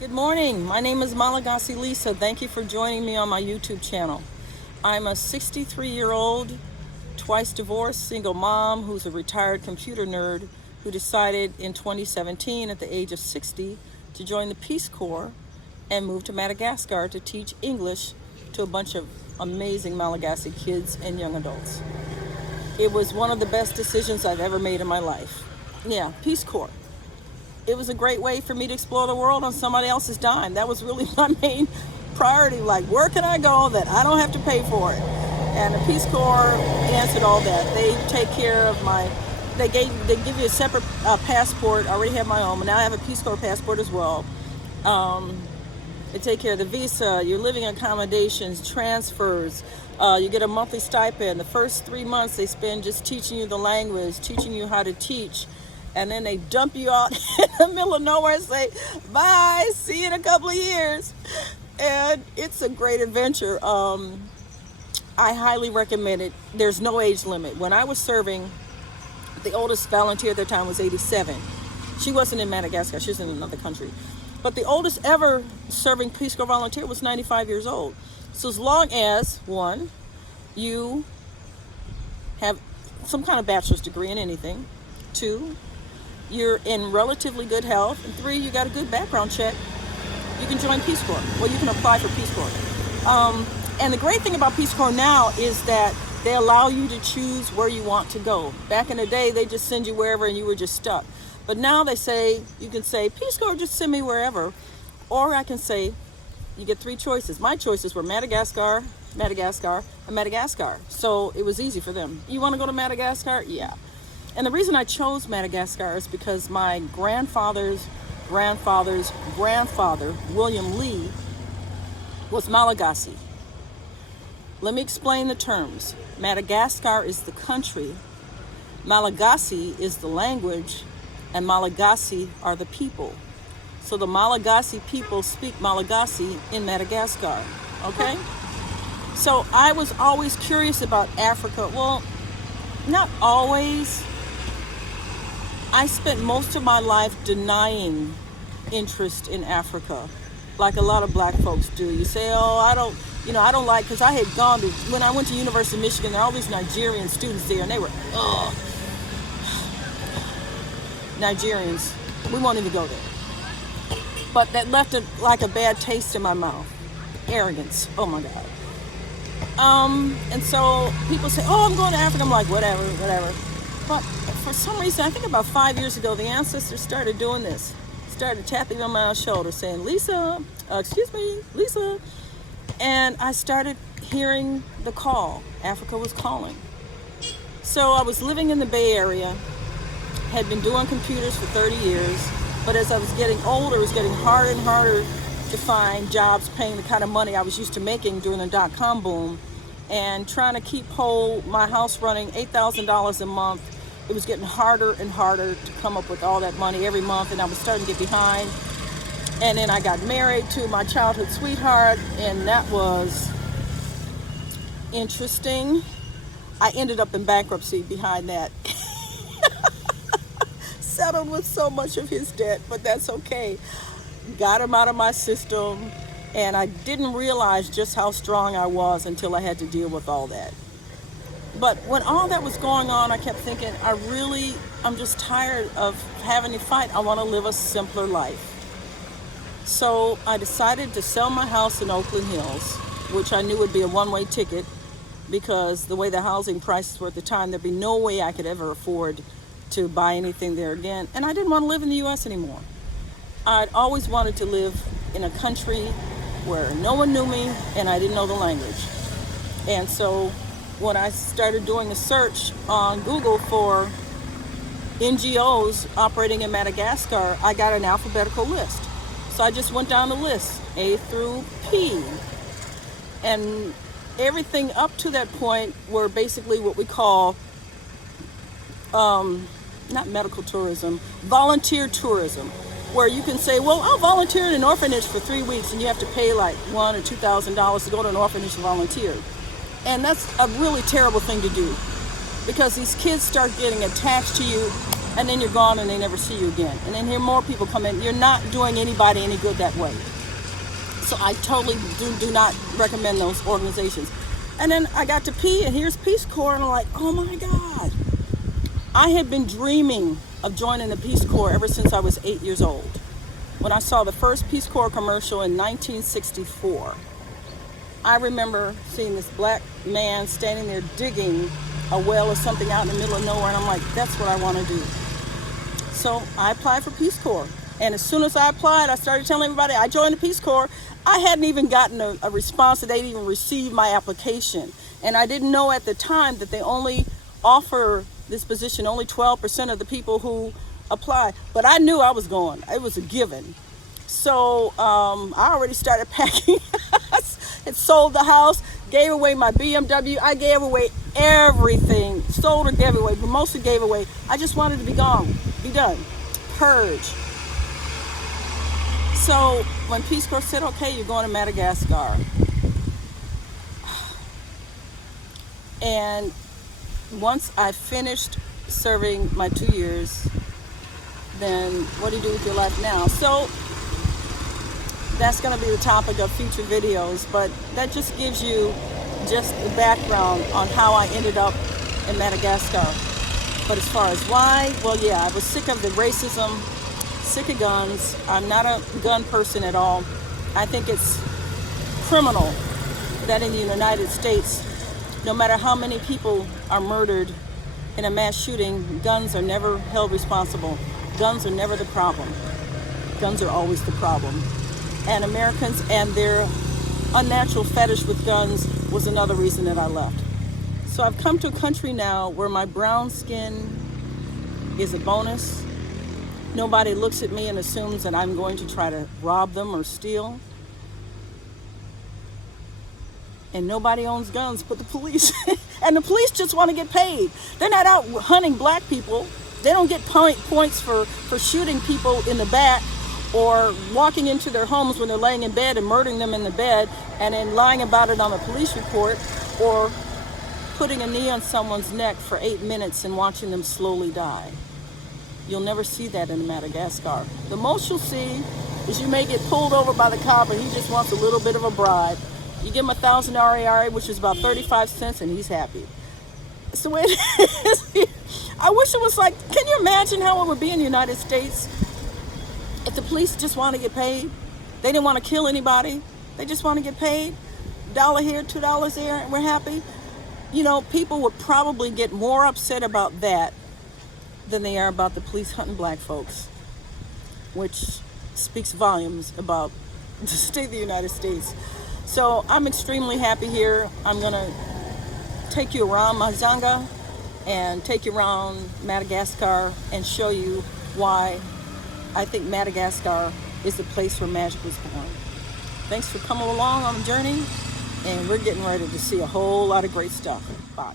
Good morning. My name is Malagasy Lisa. Thank you for joining me on my YouTube channel. I'm a 63-year-old, twice divorced, single mom who's a retired computer nerd who decided in 2017 at the age of 60 to join the Peace Corps and move to Madagascar to teach English to a bunch of amazing Malagasy kids and young adults. It was one of the best decisions I've ever made in my life. Yeah, Peace Corps. It was a great way for me to explore the world on somebody else's dime. That was really my main priority. Like, where can I go that I don't have to pay for it? And the Peace Corps answered all that. They take care of they give you a separate passport. I already have my own, but now I have a Peace Corps passport as well. They take care of the visa, your living accommodations, transfers. You get a monthly stipend. The first 3 months they spend just teaching you the language, teaching you how to teach. And then they dump you out in the middle of nowhere and say, bye, see you in a couple of years. And it's a great adventure. I highly recommend it. There's no age limit. When I was serving, the oldest volunteer at the time was 87. She wasn't in Madagascar, she was in another country. But the oldest ever serving Peace Corps volunteer was 95 years old. So as long as, one, you have some kind of bachelor's degree in anything, two, you're in relatively good health, and three, you got a good background check, you can join Peace Corps. Well, you can apply for Peace Corps. And the great thing about Peace Corps now is that they allow you to choose where you want to go. Back in the day, they just send you wherever and you were just stuck. But now they say, you can say, Peace Corps, just send me wherever. Or I can say, you get three choices. My choices were Madagascar, Madagascar, and Madagascar. So it was easy for them. You want to go to Madagascar? Yeah. And the reason I chose Madagascar is because my grandfather's grandfather's grandfather, William Lee, was Malagasy. Let me explain the terms. Madagascar is the country, Malagasy is the language, and Malagasy are the people. So the Malagasy people speak Malagasy in Madagascar, okay? So I was always curious about Africa. Well, not always. I spent most of my life denying interest in Africa, like a lot of black folks do. You say, oh, I don't like, because I had gone to, when I went to University of Michigan, there are all these Nigerian students there, and they were, Nigerians, we won't even go there. But that left like a bad taste in my mouth. Arrogance, oh my God. And so people say, oh, I'm going to Africa. I'm like, whatever. But for some reason, I think about 5 years ago, the ancestors started doing this. Started tapping on my shoulder saying, Lisa, Lisa. And I started hearing the call. Africa was calling. So I was living in the Bay Area, had been doing computers for 30 years. But as I was getting older, it was getting harder and harder to find jobs paying the kind of money I was used to making during the dot-com boom. And trying to keep my house running, $8,000 a month. It was getting harder and harder to come up with all that money every month, and I was starting to get behind. And then I got married to my childhood sweetheart, and that was interesting. I ended up in bankruptcy behind that. Settled with so much of his debt, but that's okay. Got him out of my system, and I didn't realize just how strong I was until I had to deal with all that. But when all that was going on, I kept thinking, I'm just tired of having to fight. I want to live a simpler life. So I decided to sell my house in Oakland Hills, which I knew would be a one-way ticket because the way the housing prices were at the time, there'd be no way I could ever afford to buy anything there again. And I didn't want to live in the U.S. anymore. I'd always wanted to live in a country where no one knew me and I didn't know the language. And so when I started doing a search on Google for NGOs operating in Madagascar, I got an alphabetical list. So I just went down the list, A through P. And everything up to that point were basically what we call, not medical tourism, volunteer tourism, where you can say, well, I'll volunteer in an orphanage for 3 weeks, and you have to pay like $1,000 or $2,000 to go to an orphanage to volunteer. And that's a really terrible thing to do because these kids start getting attached to you and then you're gone and they never see you again. And then here more people come in. You're not doing anybody any good that way. So I totally do not recommend those organizations. And then I got to P, and here's Peace Corps, and I'm like, oh my God. I had been dreaming of joining the Peace Corps ever since I was 8 years old. When I saw the first Peace Corps commercial in 1964, I remember seeing this black man standing there digging a well or something out in the middle of nowhere, and I'm like, that's what I want to do. So I applied for Peace Corps. And as soon as I applied, I started telling everybody I joined the Peace Corps. I hadn't even gotten a response that they'd even received my application. And I didn't know at the time that they only offer this position, only 12% of the people who apply. But I knew I was going. It was a given. So I already started packing. Had sold the house, gave away my BMW. I gave away everything. Sold or gave away, but mostly gave away. I just wanted to be gone, be done, purge. So when Peace Corps said, okay, you're going to Madagascar. And once I finished serving my 2 years, then what do you do with your life now? So that's going to be the topic of future videos, but that just gives you just the background on how I ended up in Madagascar. But as far as why, well, yeah, I was sick of the racism, sick of guns. I'm not a gun person at all. I think it's criminal that in the United States, no matter how many people are murdered in a mass shooting, guns are never held responsible. Guns are never the problem. Guns are always the problem. And Americans and their unnatural fetish with guns was another reason that I left. So I've come to a country now where my brown skin is a bonus. Nobody looks at me and assumes that I'm going to try to rob them or steal. And nobody owns guns but the police. And the police just want to get paid. They're not out hunting black people. They don't get points for shooting people in the back, or walking into their homes when they're laying in bed and murdering them in the bed and then lying about it on a police report, or putting a knee on someone's neck for 8 minutes and watching them slowly die. You'll never see that in Madagascar. The most you'll see is you may get pulled over by the cop and he just wants a little bit of a bribe. You give him 1,000 RAR, which is about 35 cents, and he's happy. That's the way it is. I wish it was like, can you imagine how it would be in the United States if the police just want to get paid? They didn't want to kill anybody. They just want to get paid. $1 here, $2 there, and we're happy. You know, people would probably get more upset about that than they are about the police hunting black folks, which speaks volumes about the state of the United States. So I'm extremely happy here. I'm going to take you around Mazanga and take you around Madagascar and show you why I think Madagascar is the place where magic was born. Thanks for coming along on the journey, and we're getting ready to see a whole lot of great stuff. Bye.